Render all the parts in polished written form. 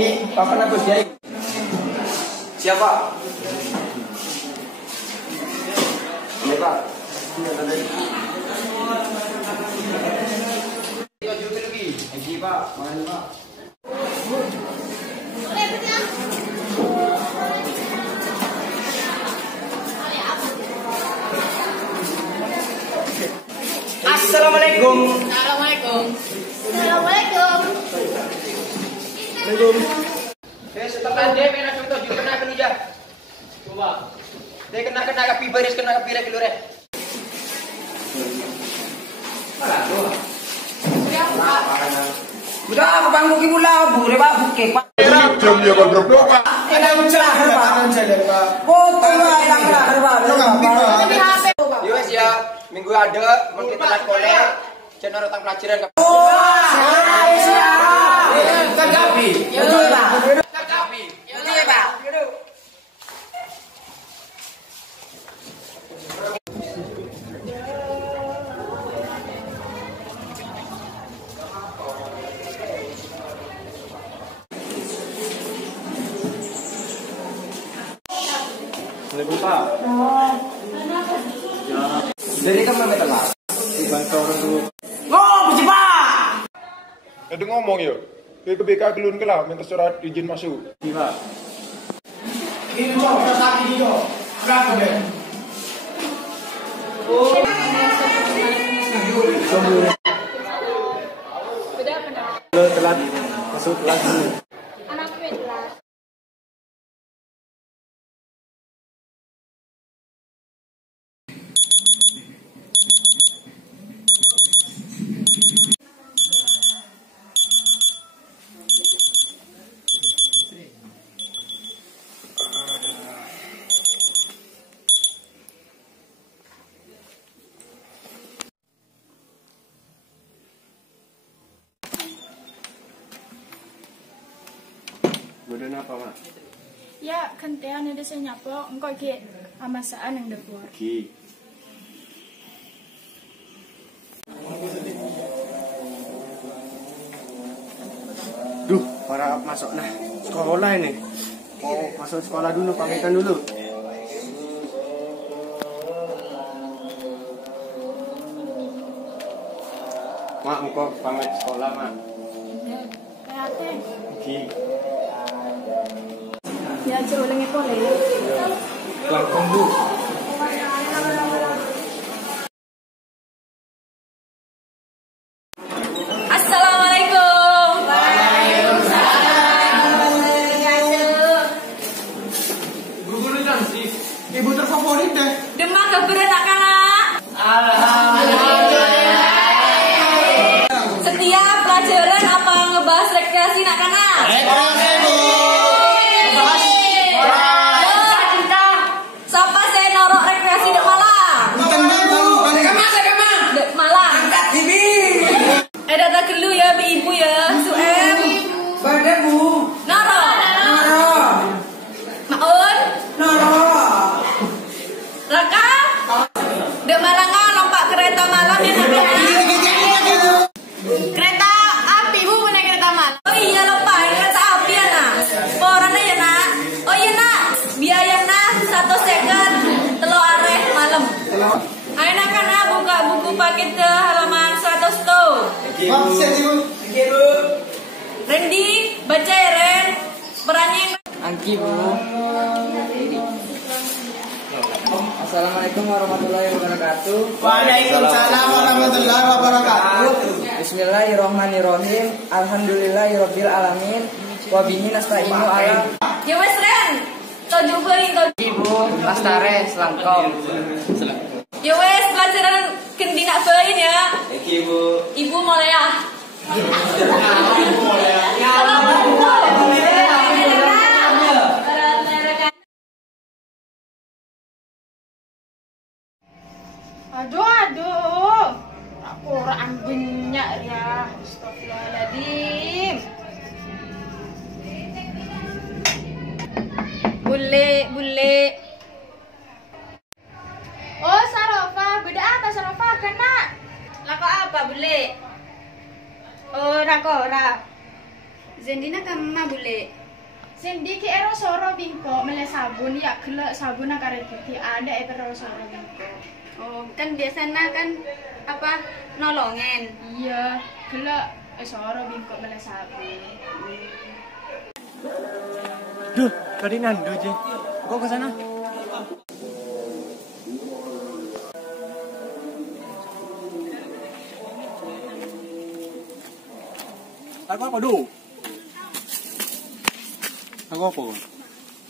Ki, papan aku Kiai. Siapa? Iya, Pak. Lagi, Pak. Makasih, Pak. Assalamualaikum. Assalamualaikum. Assalamualaikum. Setelah dia main contoh juga kena kerja. Coba. Dia kena kapi baris kena kapi lagi lure. Malah tu. Siapa? Udah aku bangun ki mula bure Pak buke Pak. Jam dia kontrol Pak. Ada ucap Pak. Foto lah yang terakhir Pak. Yo wes ya, minggu ada mun kita lihat kolek channel tentang pelajaran. Oh, siap. Kagapi. Betul Pak. Kagapi. Betul ya Pak. Assalamualaikum Pak. Ya. Jadi kan memang telat. Dibantu orang dulu. Oh, puji Pak. Ada ngomong ya. Ke BK kelun ke lah, minta surat izin masuk. Iya. Ini kok sakit dia. Berapa deh? Oh. Telat masuk kelas dulu. Anak kelas. Badan apa Mak? Ya, kentean ada saya nyapa, engkau ke amasaan yang dapur. Oke. Duh, para masuk nah sekolah ini. Oh, masuk sekolah dulu, pamitan dulu. Mak, engkau pamit sekolah, Mak. Prihatin. Oke. Ya, ulangi boleh. Welcome, Bu. Assalamualaikum. Guru Nancy. Ibu terfavorit deh. Demak keberan anak-anak. Setiap pelajaran apa ngebahas rekreasi anak-anak? Siapa saya norok rekreasi dek Malang? Dek Malang. Data kelu ya, ibu ya, suem. Badan Bu. Noro. Maun. Raka. Dek Malangan lompat kereta Malang ya nak. Kereta api Bu, mana kereta Malang? Oh iya lompat kereta api ya nak. Porana ya nak. Oh iya nak. Biayana 1 second telo areh malam. Ayo nak kan buka buku paket ke halaman 100 tuh. Randy, baca ya Ren. Perannya Angki Bu. Assalamualaikum warahmatullahi wabarakatuh. Waalaikumsalam warahmatullahi wabarakatuh. Bismillahirrahmanirrahim. Alhamdulillahirabbil alamin. Wa bihi nasta'inu ala. ya wes Ren. Toju beuing toju. Ibu, Lastare Selangkong. Ya wes pelajaran kendina beuing ya. Ibu. Ibu mulai ya. Aduh. Quran banyak ya. Astagfirullahaladzim. Bule. Oh, Sarofa. Beda apa Sarofa? Kena. Lako apa, bule? Oh, rako. Zendina kama bule. Sendi ki ero soro bingko mele sabun ya gelek sabun akare putih ada ero soro bingko. Oh, kan biasanya kan apa nolongen. Iya, gelek soro bingko mele sabun. Duh, tadi Nando aja. Kok ke sana? Aku apa, Du? Aku apa?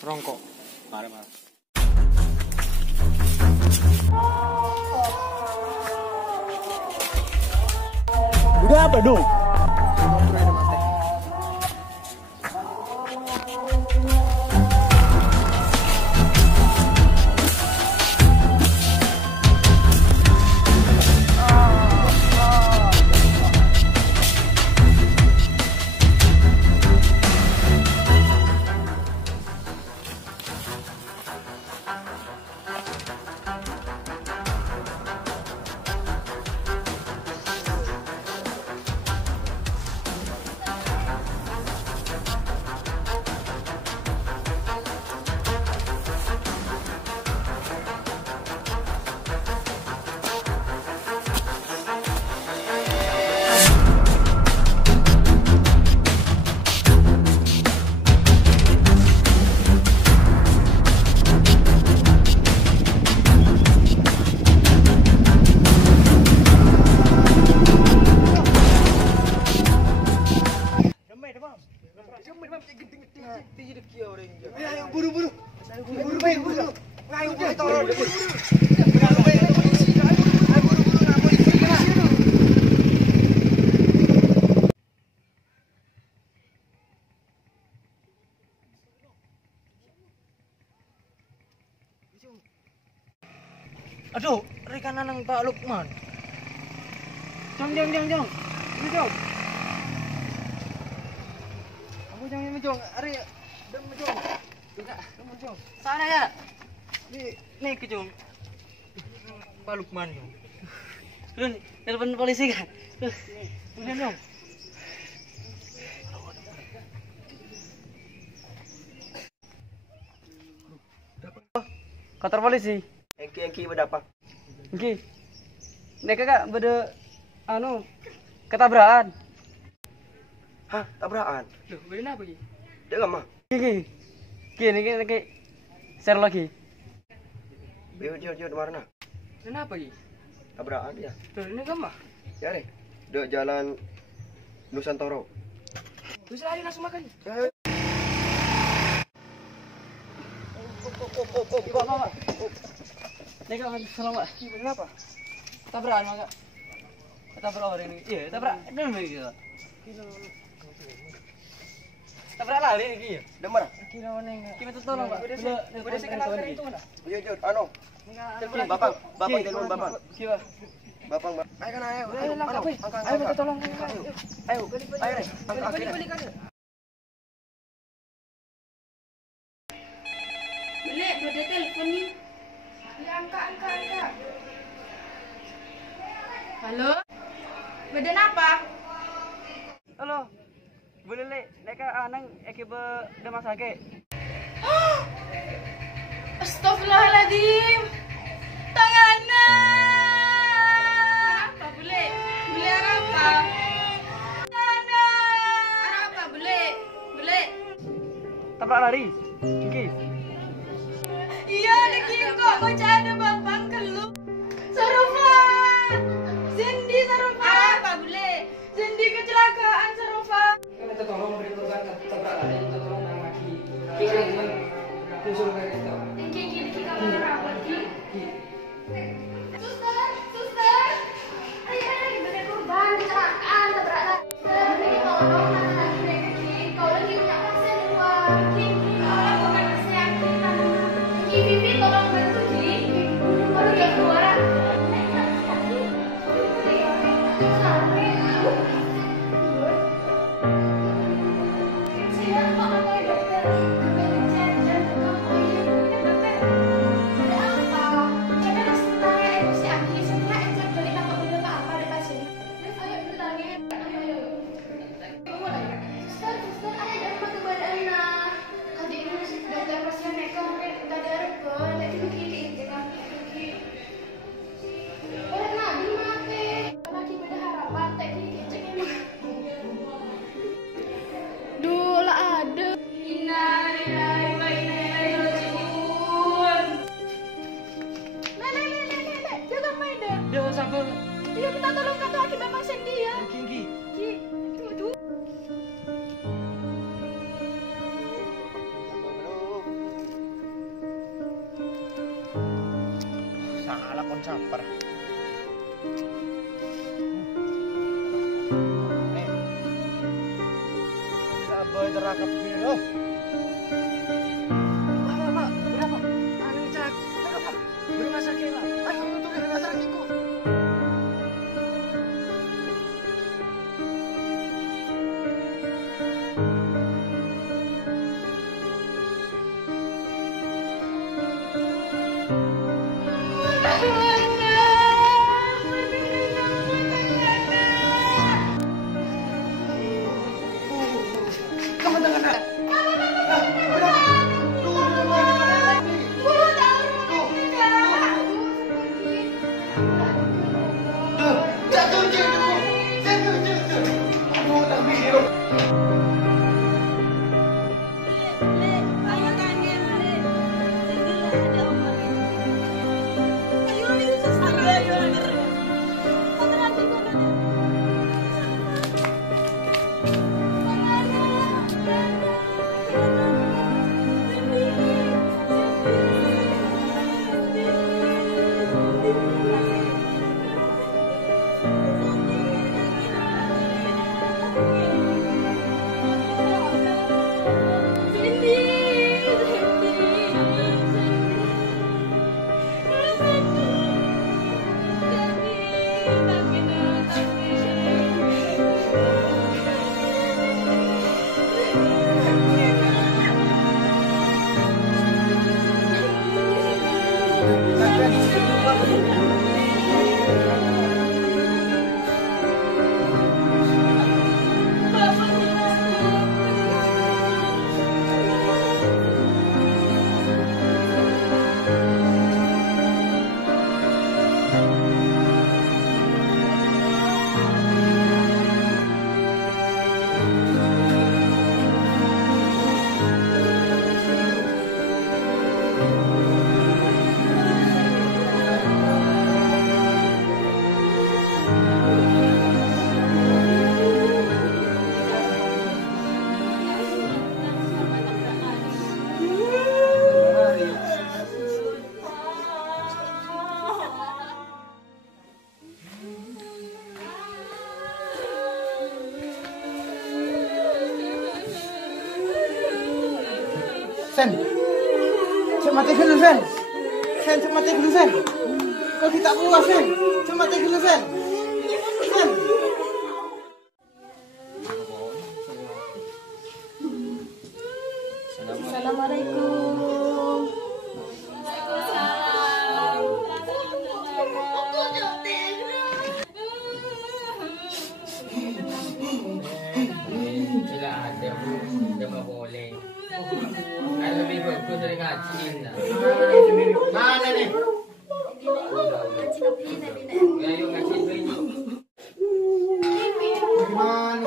Rongkok. Mari. Udah apa, Du? Aduh, rekanan nang Pak Lukman. Jong. Ini jong. Kamu jangan jong. Ari, dem jong. Kamu jong. Sana ya. Nih ke jong. Pak Lukman jong. Lu telepon polisi kan? Udah jong. Kantor polisi. Engki berapa? Engki. Nek kakak beda ketabrakan. Hah, tabrakan? Loh, beda apa ki? Dia enggak mah. Ki share lagi. Dia di mana? Kenapa ki? Tabrakan ya. Loh, ini enggak mah. Ya deh. Di jalan Nusantara. Terus lari langsung makan. Neka salam Pak. Kenapa? Tabrakan Pak. Tabrak orang ini. Iya, tabrak. Dem iki. Tabrak lali iki ya. Demar. Kira meneng. Kita tolong Pak. Udah saya kenal itu mana? Yo, telepon Bapak telepon Bapak. Kiwa. Bapak. Ayo kan ayo. Ayo minta tolong. Ayo. Balik. Bule, ada telepon nih. Ya angka. Halo? Badan apa? Halo. Boleh lek anang be demas ake. Astagfirullahaladzim. Tangannya. Apa bule? Bule apa? Apa bule? Tabrak lari. Iki. Iya, lagi kok baca ada babang keluh. Sarufa. Zendi Sarufa. Apa bule? Zendi kecelakaan Sarufa. Kita tolong beri korban tabrak lari, kita tolong nang lagi. Kita suruh ke kita. Ki kamar apa ki? Suster. Ayo bener korban kecelakaan tabrak lari. Ini tolong kalau lagi punya pasien luar. Ki kalau bukan pasien Ki Bibi tolong bantu Ki. Kalau dia keluar. Dokter. sabar. Iya minta tolong kata Aki memang sendi ya. Ki. Ki, aduh. Salah kon sabar. Sabar terakap biru. Pak, berapa? Anu cak, berapa? Berapa sakit lah? Ayo tuh ke rumah sakitku. Sen, cek mati dulu Sen. Sen, cek mati dulu Sen. Kau tidak puas Sen, cek mati dulu Sen. Sen. Assalamualaikum. Tidak ada bu, cuma boleh. Kan lebih bagus dari ngaji lah. Mana nih? Ayo ngaji dulu. Gimana?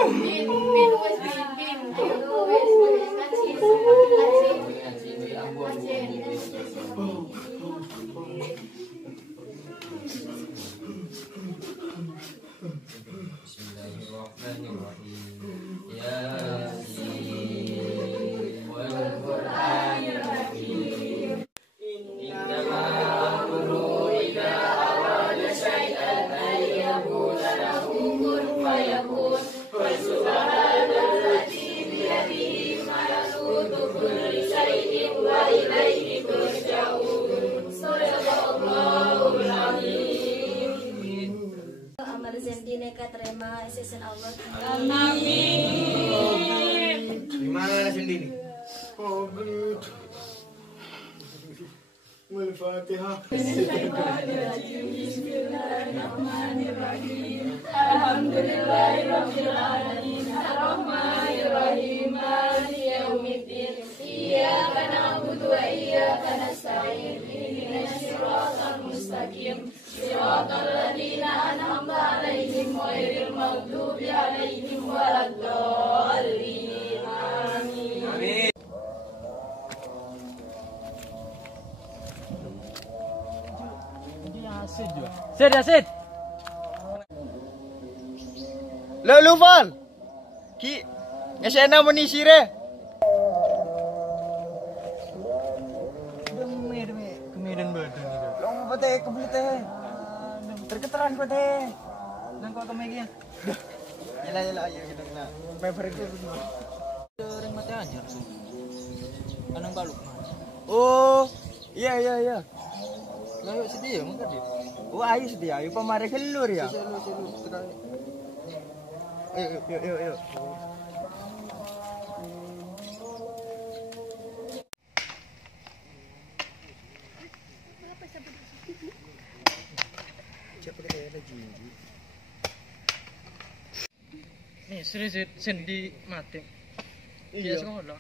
Amal zendine katrema isisen Allah. Amin. Gimana sendiri? Oh gitu. Al-Fatihah. Bismillahirrahmanirrahim. Alhamdulillahirabbil alamin. Arrahmanirrahim. Maliki yaumiddin. Iyyaka na'budu wa iyyaka nasta'in. Ihdinas siratal mustaqim. Siratal ladzina an'amta 'alaihim ghairil maghdubi 'alaihim waladdallin. Amin. Amin. Sid, Sid. Lo Val. Ki ngesena menisire. Demi kemudian badan gitu. Lo apa teh kebeli teh? Terketeran kok teh. Nang kok kemegian. Yala ayo kita kena. Favorite itu semua. Orang mati ajar tuh. Anang baluk. Oh, iya. Lah yuk sedia mangkat dia. Oh, ayo sedia. Ayo pamare kelur ya. Selu. Yuk. Nih, serius sendi mati. Iya sekolah.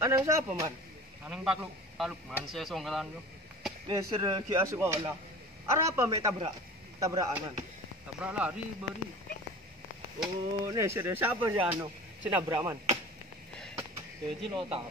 Anang siapa man? Anang taluk man saya songgalan yo. Nih serius ki sekolah. Ara apa me tabrakan? Tabrak lari bari. Oh, nih serius siapa sih anu? Si nabrak man. Jadi lo tak.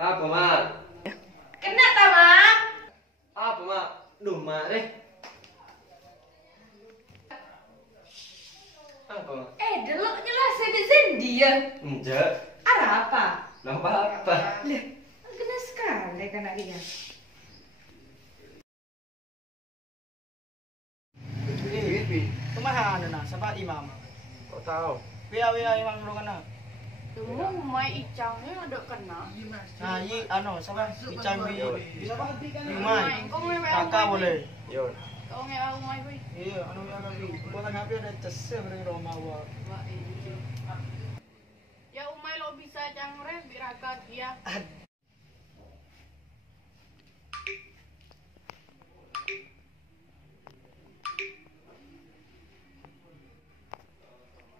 Apa mak? Kena tak, Mak? Apa mak? Duh mak deh. Apa mak? Delok jelasin di sendi ya. Enggak. Ada apa? Nampak apa? Lah, kena sekali kan dia. Kumaha na sapa imam? Kok tahu? Wia imam lu kana. Mai icangnya ada kena. Nah, anu sapa icang bi. Sapa? Imai. Kau mau Kakak boleh. Yo. Kau mau mai boy. Iya, anu ya kan bi. Gua kan HP ada cese bareng Roma wa. Ya umai lo bisa cangre biraka dia.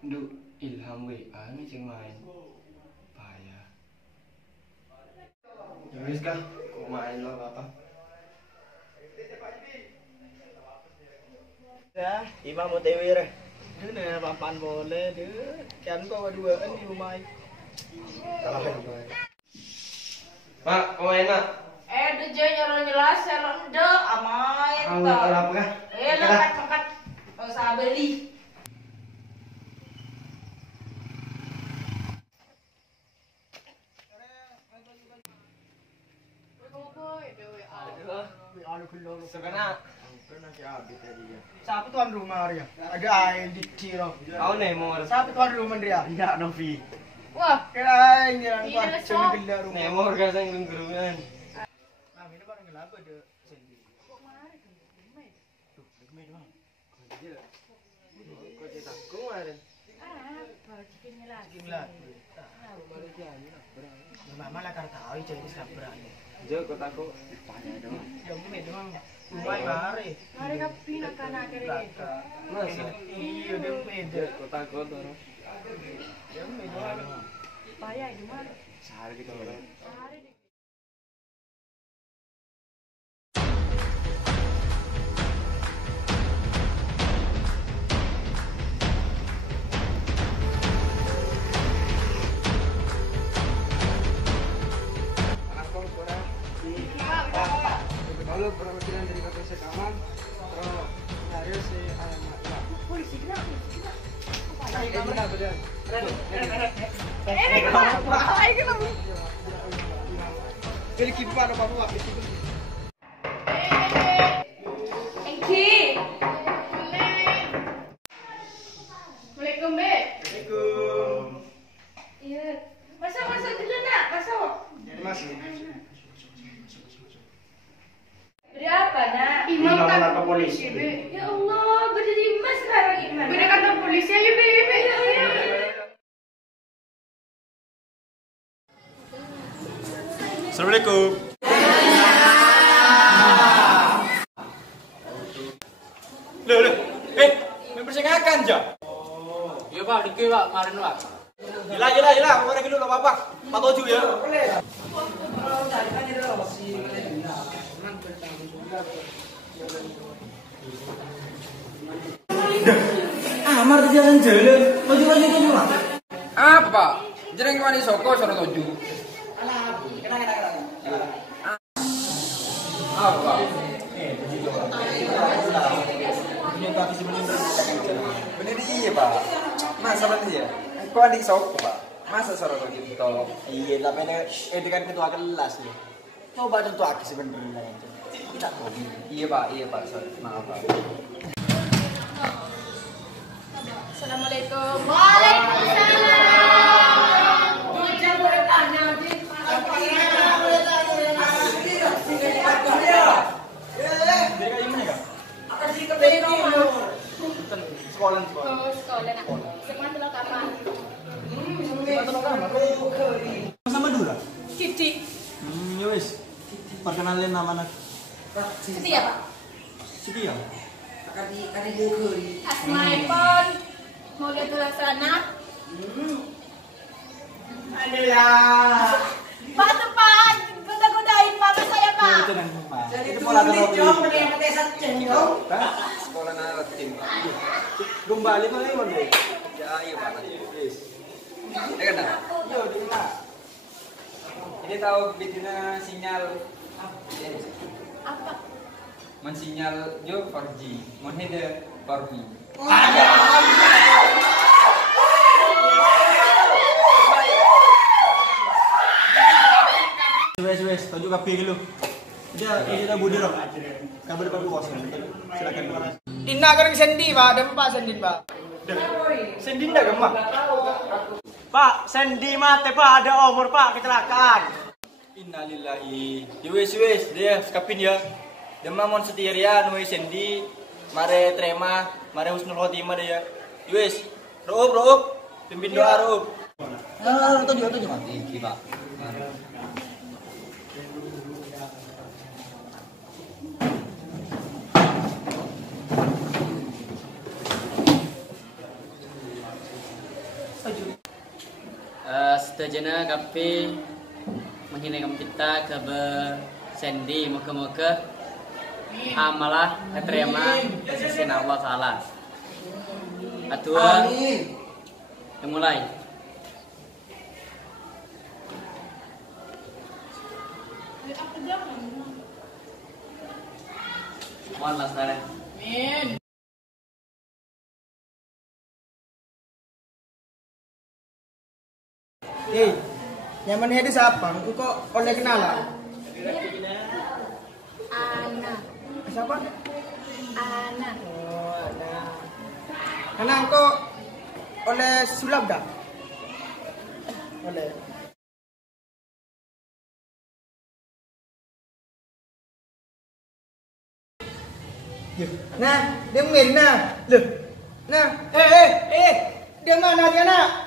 Duh, ilham WA nih cing main. Bahaya. Ya wis kah, kok main lo apa? Ya, imam OTW re. Ini papan boleh deh. Kan kok duaan di rumah. Kalah main. Mak, kok main mak? Dia nyala rendek amain Kalau apa kah? lekat nggak usah beli. Sebenarnya Siapa tuan rumah dia? Ada air di Ciro. kau Nemo. Siapa tuan rumah dia? Ya Novi. Wah, Kira ini yang Iya, kuat so. cuma gila rumah. Nemo kan sang gerungan. Nah, ini barang gelap ada sendi. Kok cetak kemarin? Gila. Mama lah kan tahu jadi sabra. Jo kok aku banyak dong. Ya mungkin doang. Rumah mari. Mari kapi nak kana kere. Masa? Iya, dia beda. Kok takut orang. Ya mungkin doang. Payah di mana? Sehari gitu orang. Kalau perwakilan dari Kapolsek Aman, harus si ayam. Polisi kenapa? Benar. Kenapa? Pilih kipas apa apa? Engki. Assalamualaikum, Be. Assalamualaikum. Iya. Masuk dulu, Nak. Masuk. Mas. Beri apa, Nak? Imam kantor polisi. Ya Allah, berdiri Mas sekarang Iman. Beri kantor polisi ayo, Be. Ayo. Assalamualaikum. Loh. Mempersengakan aja. Iya Pak, dikit Pak, kemarin Pak. Gila, mau lagi dulu apa? 47 ya. Amar di jalan-jalan, maju-maju itu mah. Apa Pak? Jeneng wani soko sono toju. Apa? Bener iya Pak. Masa bener ya? Kok adik soko Pak? Masa sono toju toh? Iya, tapi ini kan ketua kelas ya. Coba tentu aku sebenarnya. Tidak tahu. Iya Pak. Sorry. Maaf Pak. Assalamualaikum. Waalaikumsalam. Sekolah. Oh, sekolah nak. Sekolah telok kapan? Sama Dura. Cici. Ya wis. Perkenalin nama anak. Setia, Pak. Setia. Asmaipun Mulia Laksana. Alhamdulillah. Pak tepat, goda-godain mama saya, Pak. Itu pola terus. Sekolah naratin Pak. Kembali kok ini mana? Ya iya Pak. Yes. Ya kan? Yo, di mana? Ini tahu bitina sinyal Apa? mensinyal jo 4G, menhede 4G. Wes, tuju kafe dulu. Dia dah budi roh. Kabar depan bos. Silakan. Inna kan sendi Pak, ada Pak sendi Pak. Sendi ndak gemah. Pak, sendi mate Pak, ada umur Pak kecelakaan. Innalillahi. Wes, dia sekapin ya. Demam mon setiria nuwe sendi mare trema, mare husnul khotimah dia. Wes, roop, pimpin doa roop. Tuju mati, Pak. Setajana kafe menghinakan kita ke Sandy, moga-moga amalah keterima sisi Allah Taala. Atua, mulai. Mohon lastare. Amin. Nyaman hedi siapa? Aku kok oleh kenalan? Ana. Siapa? Ana. Oh, ada. Karena engkau oleh sulap dah? Oleh. Nah, dia main nah. Loh. Nah, dia mana dia nak?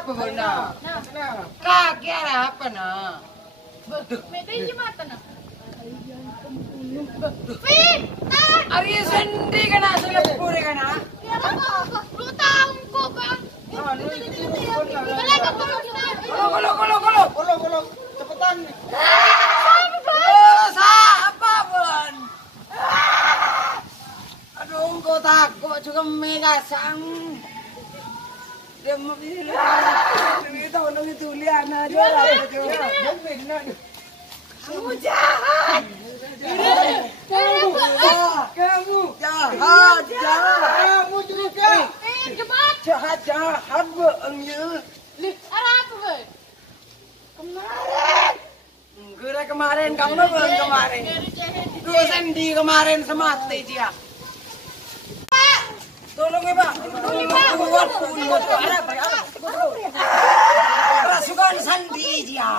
Apa benar? Kaki apa nak? Medenya mata nak. Fit, tahan. Arya sendi kana sudah pure kana. Ya apa? Lu tahu kok, Bang. Kalau cepetan. Siapa pun. Aduh, kau takut juga megasang. Dia mau pilih itu untuk itu lihat aja lah. Kamu jahat. Kamu jahat. Kamu juga. Jahat beengnya. Arah apa, Bang? Kemarin kamu belum kemarin. Gue sendi kemarin semati dia. Tolong ya Pak. Rasukan sendi dia.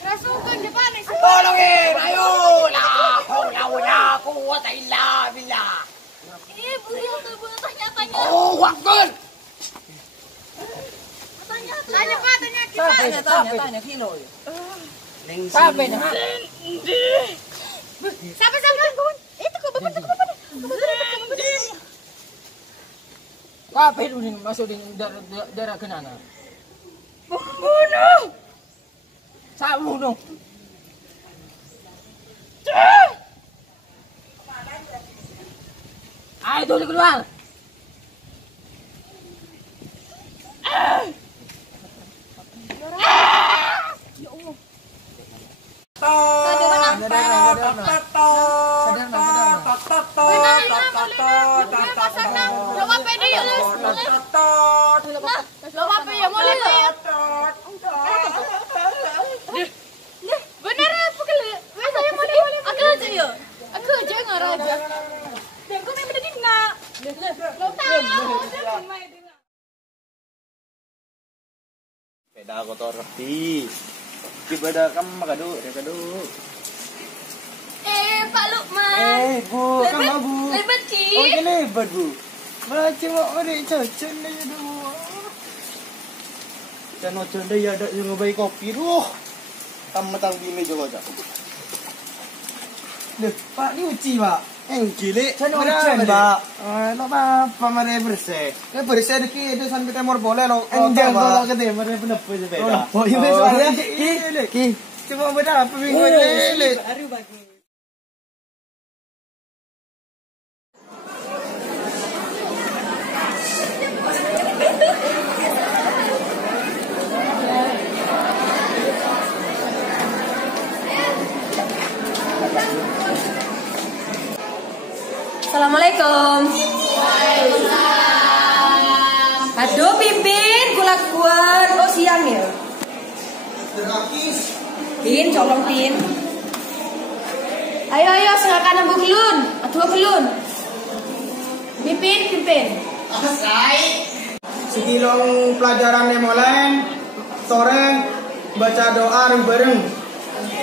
Rasukan depan nih. Tolongin, ayo lah. Haula wala quwwata illa billah. Buri untuk tanya-tanya. Oh, wakil. Tanya Pak, tanya kita. Tanya kilo. Siapa ini? Siapa? Itu kok bapak. Apa itu masuk di daerah kenana? Pembunuh. Samu dong. Ayo tuh keluar. Beda kotor di beda kamu makadu. Pak Lukman. Bu, kamu Bu. Lebat Ki. Oh, ini lebat Bu. Malah cuma ada jajan aja dulu. Dan ojo deh ya ada yang ngebai kopi duh. Kamu tang bini juga aja. Loh, Pak ini uci Pak. Gile. Jan hujan Pak. Lo apa mare bersih. Bersih deki itu sampai temur boleh lo. Enjang kalau ketemu mare penepus sepeda. Oh iya soalnya ki cuma beda apa minggu ini. Baru bagi. Assalamualaikum. Aduh Pipin, kulakuan. Oh siang ya? Pin, colong Pin. Ayo, silakan ambil kelun. Aduh kelun. Pipin. Sekilong pelajaran yang mulai sore baca doa bareng.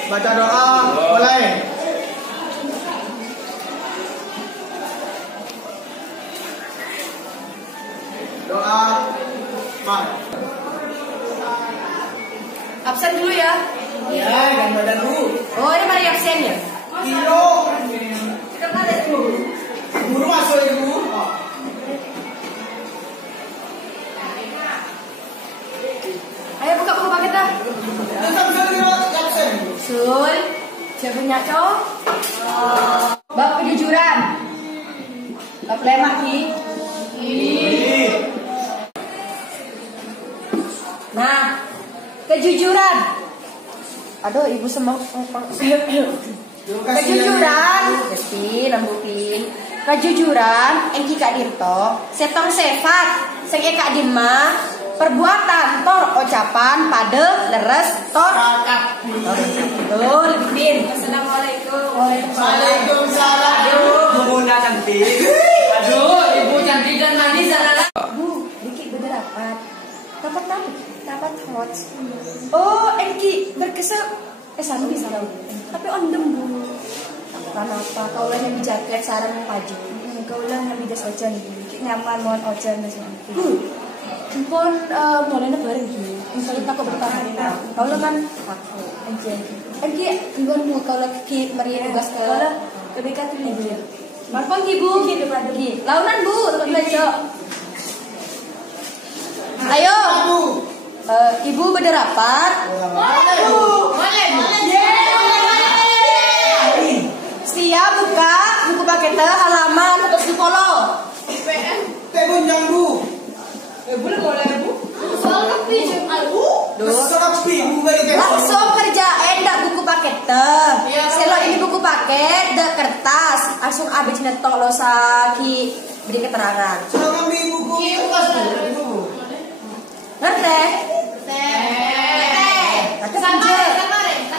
Baca doa mulai. Doa Absen dulu ya. ya dan badan dulu. Oh ini mari absen ya. Kilo Kita balik dulu. guru masuk ibu. Ayo buka paket dah. Sul, siapa nyaco? Bab kejujuran. Bab lemak Ki. Nah, kejujuran. Aduh, ibu semua. Kejujuran, Desti, Lambupin. Kejujuran, Engki Kak Dirto. Setong sefat, sing Kak Dima. Perbuatan, tor ucapan, pade, leres, tor. Betul, Lipin. Assalamualaikum. Waalaikumsalam. Aduh, Bunda cantik. aduh, ibu cantik dan manis adalah. Bu, dikit bener apa? Dapat hot. Oh, Engki berkesan. Sambil salam. Tapi ondem bu. Kenapa? Kau lah yang dijaket sarang pagi. Kau lah yang dijas ojan bu. Nyaman mohon ojan masih. Pun mulainya bareng gitu. Misalnya takut bertahan. Kau lah kan aku. Engki. Engki, ibu kau lah ki meri tugas ke Lebih kata ibu ya. Marpon ibu, launan bu, belajar. Ayo, ibu berderapat. Boleh. Siap buka buku paket halaman 110. Gunjang bu. Boleh bu. Langsung kerjain dak buku paket Selo ini buku paket dak kertas. Langsung abis nyetok lo saki beri keterangan. Sudah ngambil buku kertas bu. Ngerti?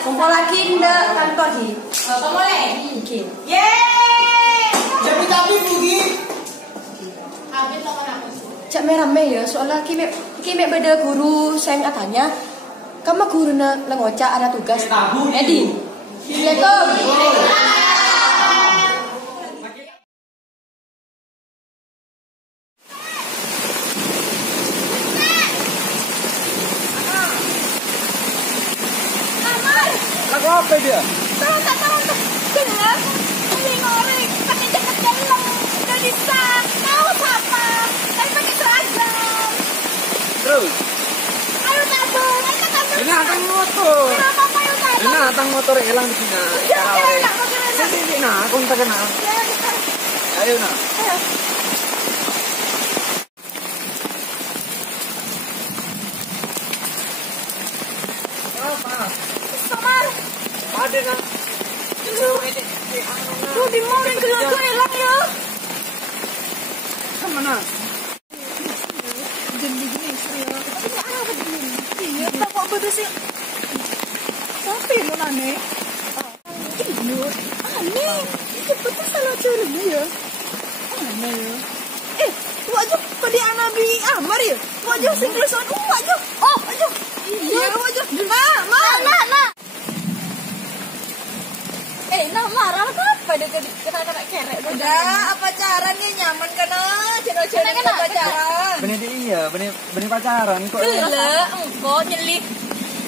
Kumpul lagi ndak kantor hi. Kamu lagi. Tapi bugi. Cak merame ya, soalnya kime beda guru saya katanya, kamu guru na ngocak ada tugas. Edi, Assalamualaikum. Lagu apa dia? Tahu. Gelap. Ini ngorek. Pakai jaket dalam. Udah bisa. Tahu siapa? Tapi pakai seragam. Terus? Ayo tabung. Ini akan motor. Kenapa ayo tabung? Ini akan motor hilang di sini. Sini nah, aku tak kenal. Ayo nah. Samar. Ada nah. Tuh di mobil gelap tuh hilang ya. Kemana? Iya, tak kok betul sih. Siapa yang mau nane? Iya, aneh. Itu betul salah curi ya. Aneh ya. Wajah pada Nabi Amar ya. Wajah singleson. Wajah. Oh, wajah. Iya, wajah. Nah. Nah marah apa dia kena kerek. Udah, apa caranya nyaman kena cino-cino kena pacaran. Bener iya, bener pacaran kok. Gila, engkau nyelip.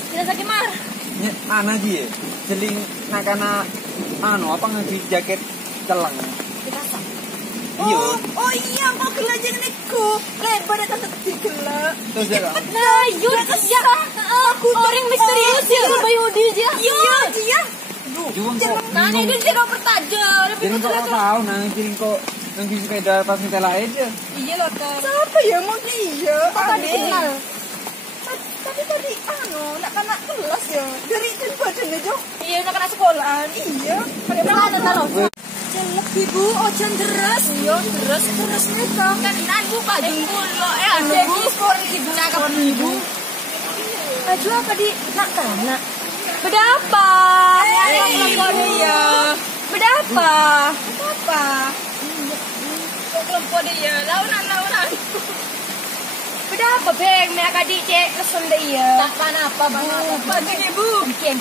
Tidak sakit marah. Ana dia, jeling nakana apa ngasih jaket celeng. Dipasang. Oh iya, kok gelajeng niku. Lebar dan tetep digelak. Terus dia Nah, yuk ya. Aku orang misterius ya, Bayudi aja. Iya, dia. juang kok. Nah, ini dia kau bertajam. Jadi kok tahu nang jeling kok nang di sepeda pas ngetela aja. Iya loh, Kak. Siapa ya mau dia? Tadi kenal. Tapi tadi nak kena kelas ya. Dari itu badannya Jo. Iya, nak kena sekolahan. Iya. Pakai mana tahu? Jelek ibu, ojan deras. Iya, terus nih kau kan bu baju lo jadi skor ibu cakep ibu. Baju apa di nak kana? Berapa? Iya. Berapa? Apa? Kelompok dia, launan. Berapa beng? Mek adik cek lesen dia. Takkan apa bu? Baju ibu. Kian.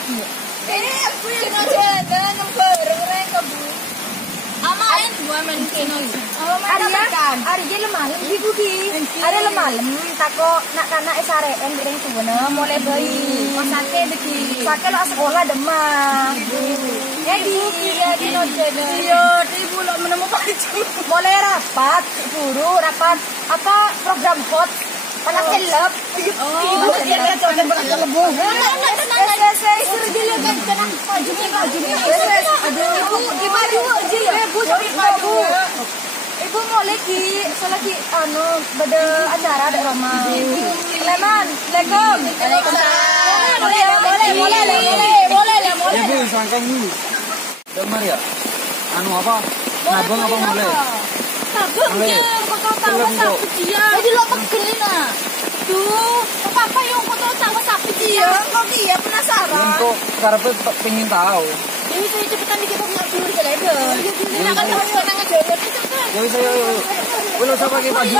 Aku yang ngajaran nomor ke bu. Amain gua main kino. Ari dia lemalem di budi. Ari lemalem tako nak kana SRN di reng tuwana mulai bayi. Sake beki. Sake lo sekolah demam. Jadi dia di nojena. Iya, ibu lo menemukan itu. Mulai rapat guru rapat apa program hot. Anak seleb. Ibu dia coba berkelebu. Saya suruh dilihat kan baju. Aduh, ibu baju aja ya. Ibu mau lagi, selagi beda acara ada Roma. Leman, boleh. Ibu sangkan dulu. Dengar ya. Apa? Nabung apa mulai? Tabungnya, kau tahu sapi dia. Jadi lo pegelin ah. Duh, apa yang kau tahu sapi dia? Kok dia penasaran? Kok karena pengen tahu. Ini saya cepetan dikit punya dulu seleda. Ini akan tahu nang ngejorot itu kan. Ya bisa yo. Belum usah pakai baju.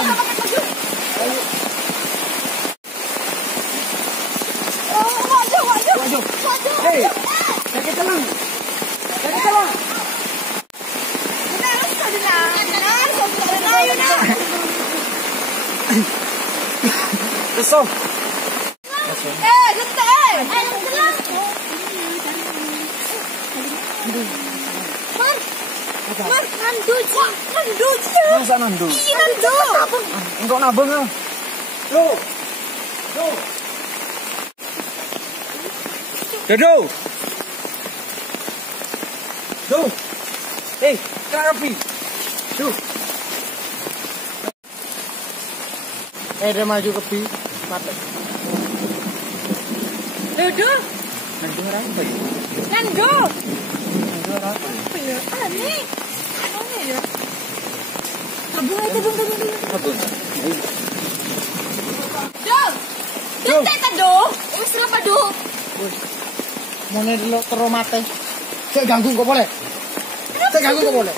Oh, wajah. Hei, jaket celeng. Besok. Nandu. Masa nandu? Iya nandu. Enggak nabung ah. Loh. Dodo. Duh. Kenapa Pi? Duh. Dia maju ke Pi. Mati. Dodo. Nandu apa ya? Nandu. Nandu apa? Apa ya? Aneh. Aneh ya. Tabung aja, tabung. Apa? Do. Kita do. Wis apa do? Mau dulu terus mati. Saya ganggu kok boleh? Saya ganggu kok boleh?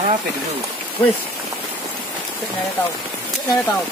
Apa dulu? Wis. Saya nggak tahu.